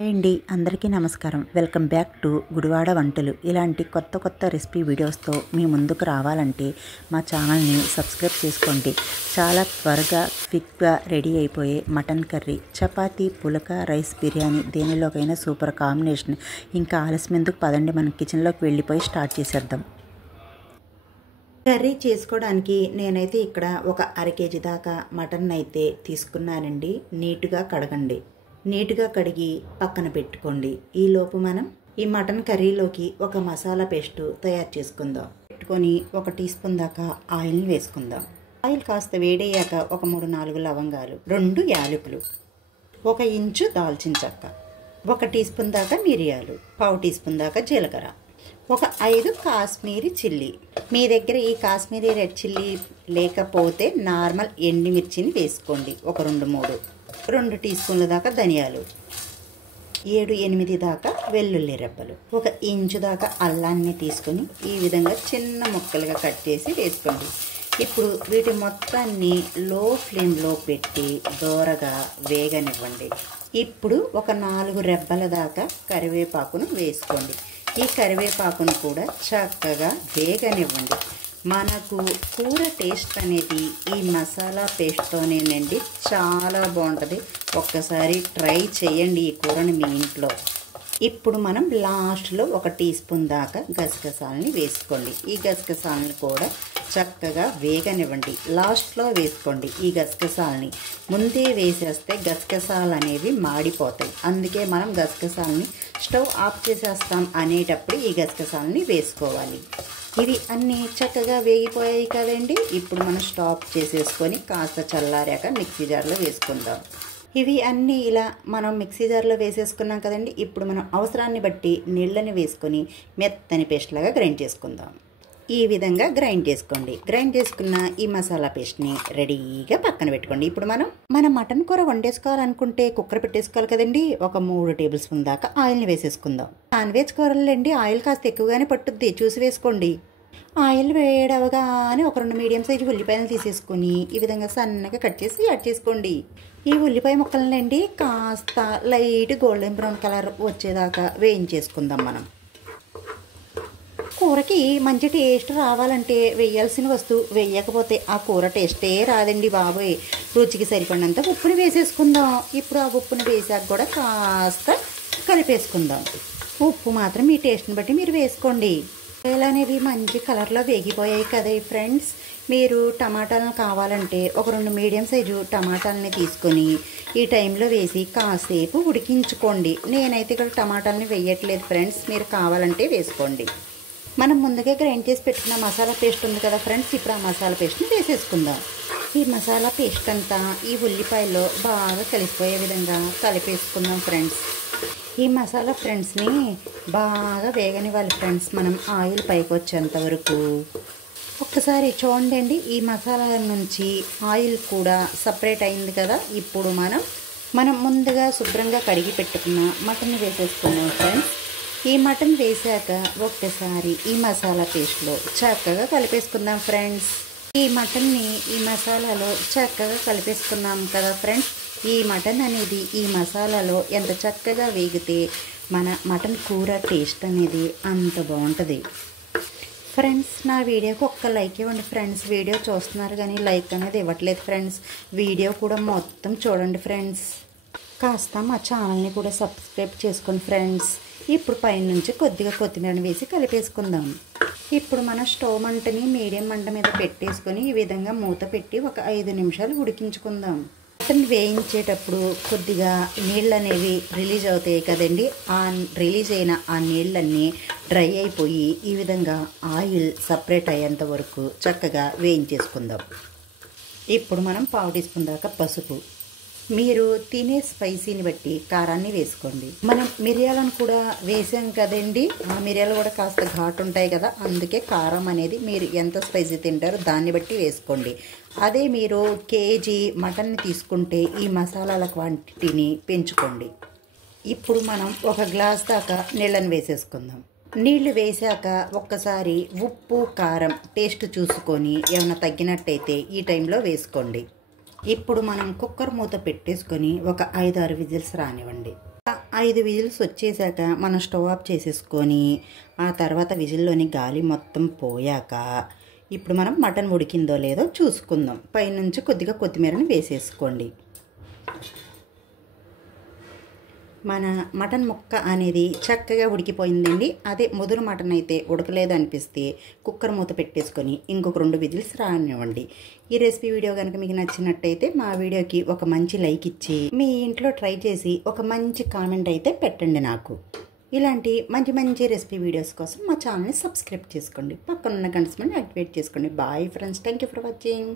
అండి అందరికీ నమస్కారం. వెల్కమ్ బ్యాక్ టు గుడివాడ వంటలు. ఇలాంటి కొత్త రెసిపీ వీడియోస్తో మీ ముందుకు రావాలంటే మా ఛానల్ని సబ్స్క్రైబ్ చేసుకోండి. చాలా త్వరగా క్విక్గా రెడీ అయిపోయే mutton curry, chapati, phulka, rice, biryani దేనిలోకైనా సూపర్ కాంబినేషన్. ఇంకా ఆలస్యం ఎందుకు, పదండి మనం కిచెన్లోకి వెళ్ళిపోయి స్టార్ట్ చేసేద్దాం. కర్రీ చేసుకోవడానికి నేనైతే ఇక్కడ ఒక అర కేజీ దాకా మటన్ అయితే తీసుకున్నానండి. నీట్గా కడగండి. నీట్గా కడిగి పక్కన పెట్టుకోండి. ఈలోపు మనం ఈ మటన్ కర్రీలోకి ఒక మసాలా పేస్ట్ తయారు చేసుకుందాం. పెట్టుకొని 1 టీ స్పూన్ దాకా ఆయిల్ని వేసుకుందాం. ఆయిల్ కాస్త వేడయ్యాక ఒక 3-4 లవంగాలు, 2 యాలకులు, 1 ఇంచు దాల్చిన చెక్క, 1 టీ స్పూన్ దాకా మిరియాలు, 1/2 టీ స్పూన్ దాకా జీలకర్ర, ఒక 5 కాశ్మీరీ చిల్లీ. మీ దగ్గర ఈ కాశ్మీరీ రెడ్ చిల్లీ లేకపోతే నార్మల్ ఎండుమిర్చిని వేసుకోండి. ఒక 2 టీ స్పూన్ల దాకా ధనియాలు, 7-8 దాకా వెల్లుల్లి రెబ్బలు, 1 ఇంచు దాకా అల్లాన్ని తీసుకొని ఈ విధంగా చిన్న ముక్కలుగా కట్ చేసి వేసుకోండి. ఇప్పుడు వీటి మొత్తాన్ని లో ఫ్లేమ్లో పెట్టి దోరగా వేగనివ్వండి. ఇప్పుడు ఒక 4 రెబ్బల దాకా కరివేపాకును వేసుకోండి. ఈ కరివేపాకును కూడా చక్కగా వేగనివ్వండి. మనకు కూర టేస్ట్ అనేది ఈ మసాలా పేస్ట్తోనేనండి చాలా బాగుంటుంది. ఒక్కసారి ట్రై చేయండి ఈ కూరని మీ ఇంట్లో. ఇప్పుడు మనం లాస్ట్లో 1 టీ స్పూన్ దాకా గసగసాలని వేసుకోండి. ఈ గసగసాలని కూడా చక్కగా వేగనివ్వండి. లాస్ట్లో వేసుకోండి. ఈ గసగసాలని ముందే వేసేస్తే గసగసాలు అనేవి మాడిపోతాయి. అందుకే మనం గసగసాలని స్టవ్ ఆఫ్ చేసేస్తాం అనేటప్పుడు ఈ గసగసాలని వేసుకోవాలి. ఇవి అన్నీ చక్కగా వేగిపోయాయి కదండి. ఇప్పుడు మనం స్టాప్ చేసేసుకొని కాస్త చల్లారాక మిక్సీ జార్లో వేసుకుందాం. ఇవి అన్నీ ఇలా మనం మిక్సీ జార్లో వేసేసుకున్నాం కదండి. ఇప్పుడు మనం అవసరాన్ని బట్టి నీళ్ళని వేసుకొని మెత్తని పేస్ట్ లాగా గ్రైండ్ చేసుకుందాం. ఈ విధంగా గ్రైండ్ చేసుకోండి. గ్రైండ్ చేసుకున్న ఈ మసాలా పేస్ట్ని రెడీగా పక్కన పెట్టుకోండి. ఇప్పుడు మనం మటన్ కూర వండేసుకోవాలనుకుంటే కుక్కర్ పెట్టేసుకోవాలి కదండి. ఒక 3 టేబుల్ స్పూన్ దాకా ఆయిల్ని వేసేసుకుందాం. నాన్ వెజ్ కూరలండి ఆయిల్ కాస్త ఎక్కువగానే పట్టుద్ది, చూసి వేసుకోండి. ఆయిల్ వేడవగానే ఒక 2 మీడియం సైజు ఉల్లిపాయలు తీసేసుకొని ఈ విధంగా సన్నగా కట్ చేసి యాడ్ చేసుకోండి. ఈ ఉల్లిపాయ ముక్కలనండి కాస్త లైట్ గోల్డెన్ బ్రౌన్ కలర్ వచ్చేదాకా వేయించేసుకుందాం. మనం కూరకి మంచి టేస్ట్ రావాలంటే వేయాల్సిన వస్తువు వేయకపోతే ఆ కూర టేస్టే రాదండి బాబోయ్. రుచికి సరిపడినంత ఉప్పుని వేసేసుకుందాం. ఇప్పుడు ఆ ఉప్పుని వేసాక కూడా కాస్త కలిపేసుకుందాం. ఉప్పు మాత్రం మీ టేస్ట్ని బట్టి మీరు వేసుకోండి. కూరలు అనేవి మంచి కలర్లో వేగిపోయాయి కదా ఫ్రెండ్స్. మీరు టమాటాలను కావాలంటే ఒక 2 మీడియం సైజు టమాటాలని తీసుకొని ఈ టైంలో వేసి కాసేపు ఉడికించుకోండి. నేనైతే ఇక్కడ టమాటాలని వేయట్లేదు ఫ్రెండ్స్, మీరు కావాలంటే వేసుకోండి. మనం ముందుగా గ్రైండ్ చేసి పెట్టుకున్న మసాలా పేస్ట్ ఉంది కదా ఫ్రెండ్స్, ఇప్పుడు ఆ మసాలా పేస్ట్ని వేసేసుకుందాం. ఈ మసాలా పేస్ట్ అంతా ఈ ఉల్లిపాయలో బాగా కలిసిపోయే విధంగా కలిపేసుకుందాం ఫ్రెండ్స్. ఈ మసాలా ఫ్రెండ్స్ని బాగా వేగనివ్వాలి ఫ్రెండ్స్. మనం ఆయిల్ పైకి వచ్చేంత వరకు ఒక్కసారి చూడండి. ఈ మసాలా నుంచి ఆయిల్ కూడా సపరేట్ అయింది కదా. ఇప్పుడు మనం ముందుగా శుభ్రంగా కడిగి పెట్టుకున్న మటన్ వేసేసుకున్నాం ఫ్రెండ్స్. ఈ మటన్ వేసాక ఒక్కసారి ఈ మసాలా పేస్ట్లో చక్కగా కలిపేసుకుందాం ఫ్రెండ్స్. ఈ మటన్ని ఈ మసాలాలో చక్కగా కలిపేసుకున్నాం కదా ఫ్రెండ్స్. ఈ మటన్ అనేది ఈ మసాలాలో ఎంత చక్కగా వేగితే మన మటన్ కూర టేస్ట్ అనేది అంత బాగుంటుంది ఫ్రెండ్స్. నా వీడియోకి ఒక్క లైక్ ఇవ్వండి ఫ్రెండ్స్. వీడియో చూస్తున్నారు కానీ లైక్ అనేది ఇవ్వట్లేదు ఫ్రెండ్స్. వీడియో కూడా మొత్తం చూడండి ఫ్రెండ్స్. కాస్త మా ఛానల్ని కూడా సబ్స్క్రైబ్ చేసుకోండి ఫ్రెండ్స్. ఇప్పుడు పైనుంచి కొద్దిగా కొత్తిమీరని వేసి కలిపేసుకుందాం. ఇప్పుడు మన స్టవ్ మంటని మీడియం మంట మీద పెట్టేసుకొని ఈ విధంగా మూత పెట్టి ఒక 5 నిమిషాలు ఉడికించుకుందాం. మటన్ వేయించేటప్పుడు కొద్దిగా నీళ్ళు అనేవి రిలీజ్ అవుతాయి కదండి. ఆ రిలీజ్ అయిన ఆ నీళ్ళన్నీ డ్రై అయిపోయి ఈ విధంగా ఆయిల్ సపరేట్ అయ్యేంత వరకు చక్కగా వేయించేసుకుందాం. ఇప్పుడు మనం 1/2 టీ స్పూన్ దాకా పసుపు, మీరు తినే స్పైసీని బట్టి కారాన్ని వేసుకోండి. మనం మిరియాలను కూడా వేసాం కదండి. ఆ మిరియాలు కూడా కాస్త ఘాటు ఉంటాయి కదా, అందుకే కారం అనేది మీరు ఎంత స్పైసీ తింటారో దాన్ని బట్టి వేసుకోండి. అదే మీరు కేజీ మటన్ని తీసుకుంటే ఈ మసాలాల క్వాంటిటీని పెంచుకోండి. ఇప్పుడు మనం 1 గ్లాస్ దాకా నీళ్ళని వేసేసుకుందాం. నీళ్లు వేసాక ఒక్కసారి ఉప్పు కారం టేస్ట్ చూసుకొని ఏమైనా తగ్గినట్టయితే ఈ టైంలో వేసుకోండి. ఇప్పుడు మనం కుక్కర్ మూత పెట్టేసుకొని ఒక 5-6 విజిల్స్ రానివ్వండి. 5 విజిల్స్ వచ్చేసాక మనం స్టవ్ ఆఫ్ చేసేసుకొని ఆ తర్వాత విజిల్లోని గాలి మొత్తం పోయాక ఇప్పుడు మనం మటన్ ఉడికిందో లేదో చూసుకుందాం. పైనుంచి కొద్దిగా కొత్తిమీరని వేసేసుకోండి. మన మటన్ ముక్క అనేది చక్కగా ఉడికిపోయిందండి. అదే ముదురు మటన్ అయితే ఉడకలేదు అనిపిస్తే కుక్కర్ మూత పెట్టేసుకొని ఇంకొక 2 విజిల్స్ రానివ్వండి. ఈ రెసిపీ వీడియో కనుక మీకు నచ్చినట్టయితే మా వీడియోకి ఒక మంచి లైక్ ఇచ్చి మీ ఇంట్లో ట్రై చేసి ఒక మంచి కామెంట్ అయితే పెట్టండి నాకు. ఇలాంటి మంచి మంచి రెసిపీ వీడియోస్ కోసం మా ఛానల్ని సబ్స్క్రైబ్ చేసుకోండి. పక్కనున్న గంట సింబల్ని యాక్టివేట్ చేసుకోండి. Bye friends, thank you for watching.